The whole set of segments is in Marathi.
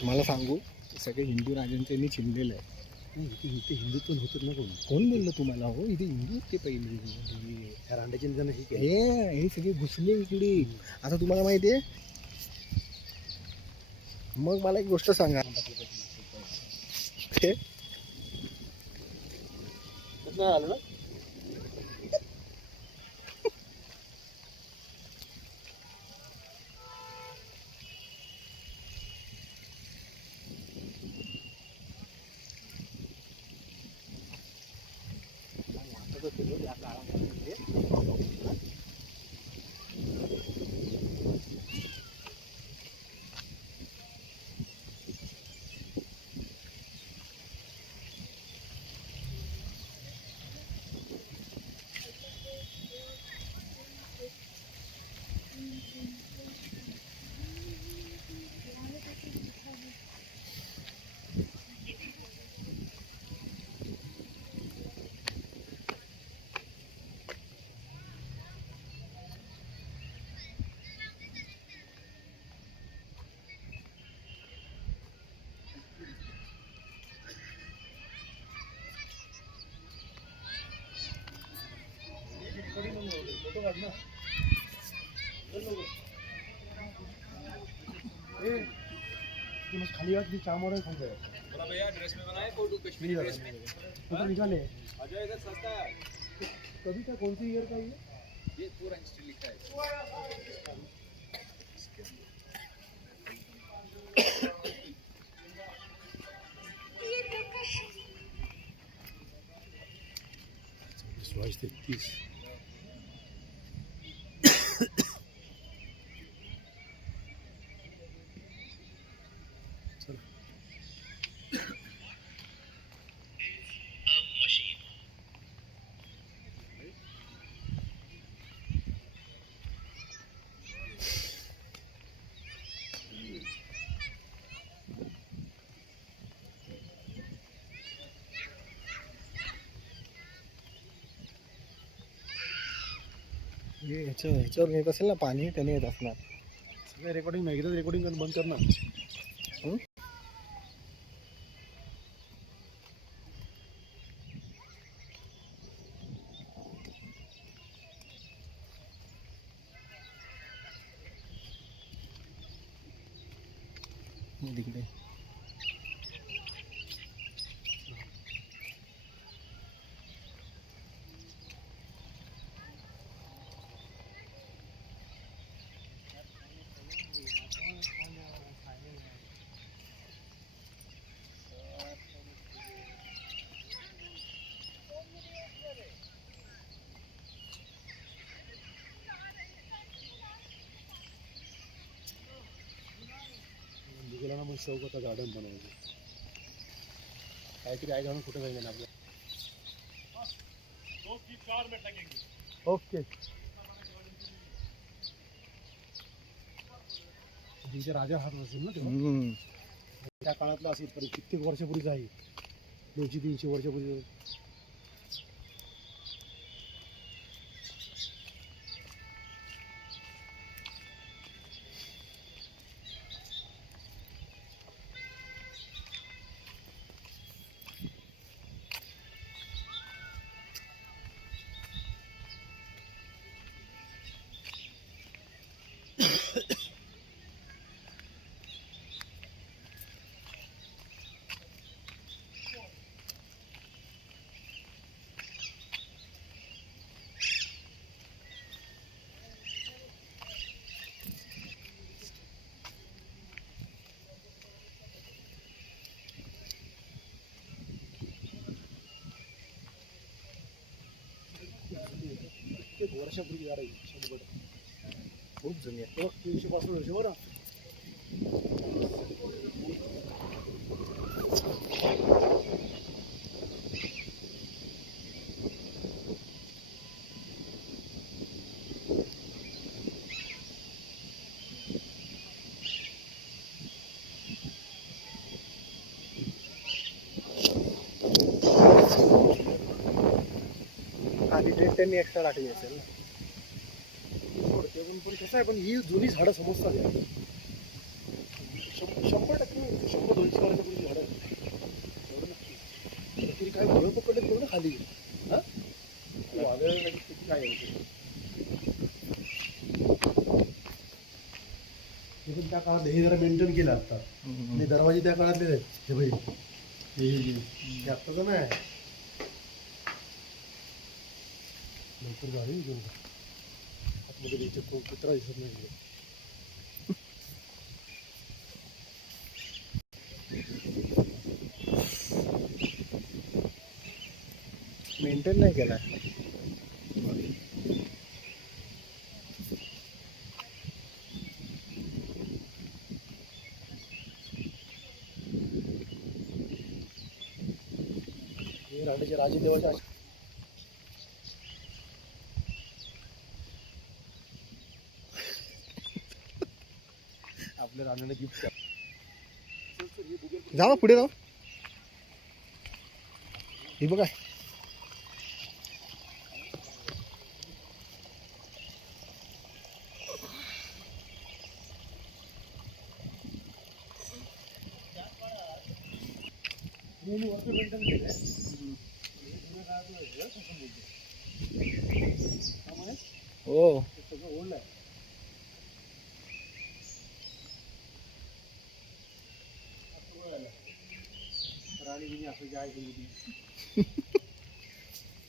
तुम्हाला सांगू सगळे हिंदू राजांचे मी चिनलेलं आहे. इथे हिंदुत्व होतं ना. कोण बोललं तुम्हाला? हो इथे हिंदू होते पहिले. ह्या रांड्याचे जण हे हे सगळे घुसले इकडे. आता तुम्हाला माहिती आहे. मग मला एक गोष्ट सांगा. ते आलं ना. या काळामध्ये खाली बात चामर है बोला भैया ड्रेस में बनाए फोटो कश्मीरी ड्रेस में फोटो निकाले अजय इधर सस्ता है कभी का कौन सी ईयर का ये पूरा हिस्ट्री लिखा है स्वाइस 33 ह्याच्यावर येत असेल ना पाणी त्याने येत असणार. सगळं रेकॉर्डिंग नाही एकदाच रेकॉर्डिंग बंद कर ना. तिकडे गेला मग शौक गार्डन बनवायचं काहीतरी आहे घालून कुठं जाईल आपलं. ओके तुमच्या राजा हात असेल ना तेव्हा त्या काळातला असेल तरी कित्येक वर्षापूर्वीच आहे 200-300 वर्षापूर्वी. वर्षापूर्वी झाड आहे 100 खूप जुनी आहे. 300 वर्ष बरं. आधी डेट त्यांनी एक्स्ट्रा टाकली असेल ना. कसं आहे पण ही जुनी झाडं समजतात 100% केलं आता आणि दरवाजे त्या काळातले आहेत. हे बघ हे आत्ताचं नाही लवकर झाली आतमध्ये इथे कोण कुत्रा दिसत नाही. मेंटेन नाही केला. हे राणीचे राजे देवाच्या आपल्या राणीने गिफ्ट जावा पुढे जाऊ. हे बघा हो.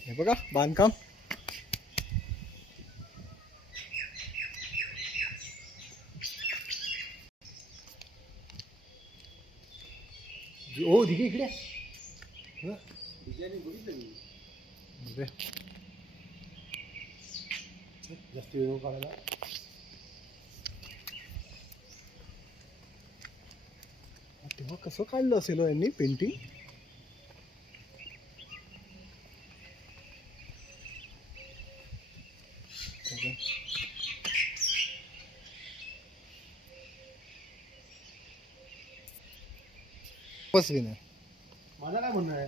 हे बघा बांधकाम. हो दिघे इकडे जास्त वेळ काढायला. तेव्हा कसं काढलं असेल हो यांनी पेंटिंग. बसली नाही. माझं काय म्हणणं आहे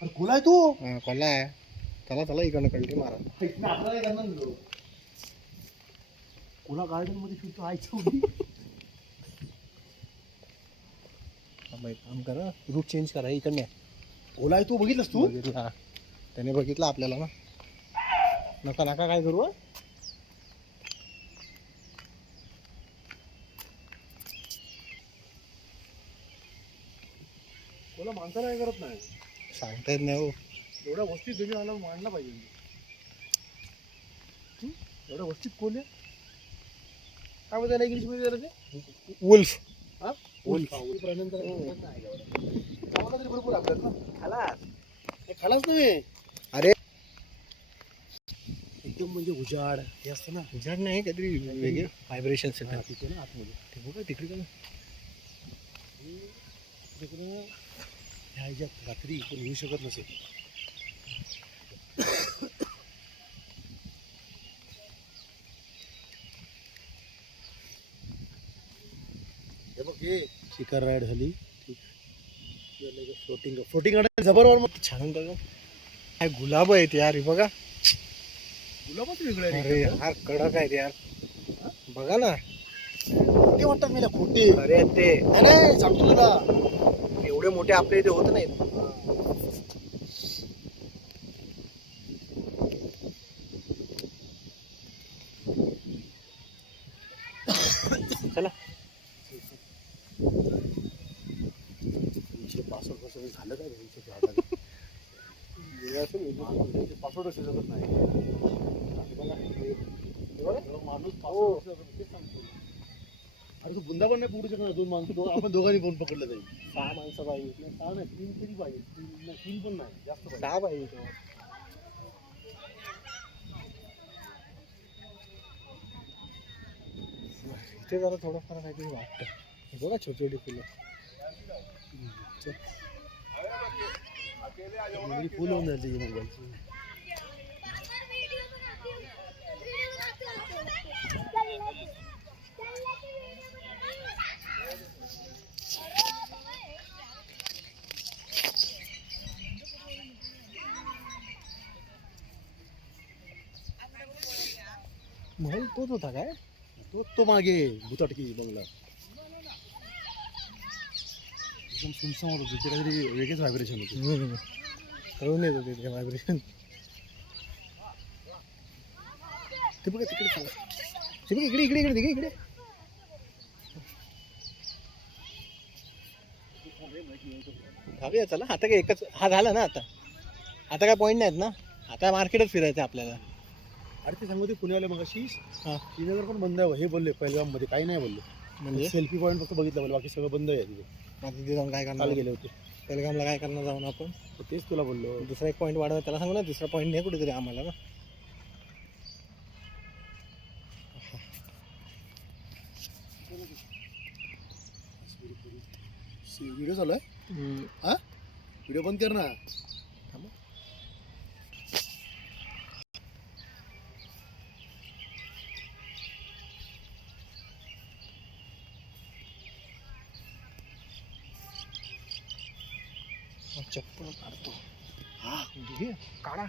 अरे कोला आहे तू कोल्हा आहे. चला चला इकडनं कळली मारा. आपल्याला काय करणार नाही कोला गार्डन मध्ये फिरतो आयचं उडी. एक काम करा रूट चेंज करा इकडनं. कोला आहे तू बघितलंस तू बघितला त्याने बघितलं आपल्याला ना. नका नका काय करू. कोला माणसाला काय करत नाही. सांगता येत नाही हो. एवढ्या वस्तीत तुम्ही आला मांडला पाहिजे. एवढ्या वस्तीत कोल्हे काय म्हणतात इंग्लिश मध्ये ते वुल्फ. हा वुल्फ प्राण्यांचा तरी भरपूर आपल्याला खलास. हे खालाच नाही. अरे एकदम म्हणजे उजाड हे असतं ना. उजाड नाही काहीतरी वेगळे व्हायब्रेशन हा, तिथे ना आतमध्ये ते बघा तिकडे काय. तिकडे ह्या ह्याच्यात रात्री कोण येऊ शकत नसेल. हे बघ हे शिकार राईड झाली. फ्लोटिंग फ्लोटिंग जबरवर मग छान बघा काय गुलाब आहेत यार. हे बघा गुलाबच वेगळं अरे यार कडक आहेत यार. बघा ना खोटे वाटतात मला खोटे. अरे ते नाही सांगतो तुला एवढे मोठे आपल्या इथे होत नाहीत. चला 365 वर्ष झालं काय पासवर्ड असे जगत नाही. माणूस अरे तू बुंदा पण नाही पकडू शकणार. दोन माणसं आपण दोघांनी पण पकडलं जाईल. 6 माणसं पाहिजे. 6 नाही 3 तरी पाहिजे. 3 पण नाही जास्त पाहिजे. 6 पाहिजे. इथे जरा थोडंफार काहीतरी वाटतं. हे बघा छोटी छोटी फुलं. फुल होऊन जायची मोबाईलची. महल तोच होता काय. तो मागे भुताटकी बंगला एकदम सुमसाम होत. तिथे काहीतरी वेगळेच व्हायब्रेशन होते. कळून येत होते ते व्हायब्रेशन. ते बघा तिकडे चला. शिल्पी इकडे इकडे इकडे दिघे इकडे. जाऊया चला. आता काय एकच हा झाला ना. आता काय पॉईंट नाहीत ना. आता मार्केटच फिरायचं आपल्याला. अरे ते सांगू ते पुण्याला मग हा श्रीनगर पण बंद आहे हे बोलले पहिलगाम मध्ये काही नाही बोलले म्हणजे सेल्फी पॉईंट फक्त बघितलं बोलले बाकी सगळं बंद आहे तिथे आता तिथे जाऊन काय काल करणार. गेले होते पेलगामला काय करणार जाऊन आपण. तर तेच तुला बोललो दुसरा एक पॉईंट वाढवा त्याला सांगू ना. दुसरा पॉईंट नाही कुठेतरी आम्हाला ना. व्हिडिओ चालू आहे हा व्हिडिओ बंद कर ना थांबा. चप्पल काढतो. हा काढा.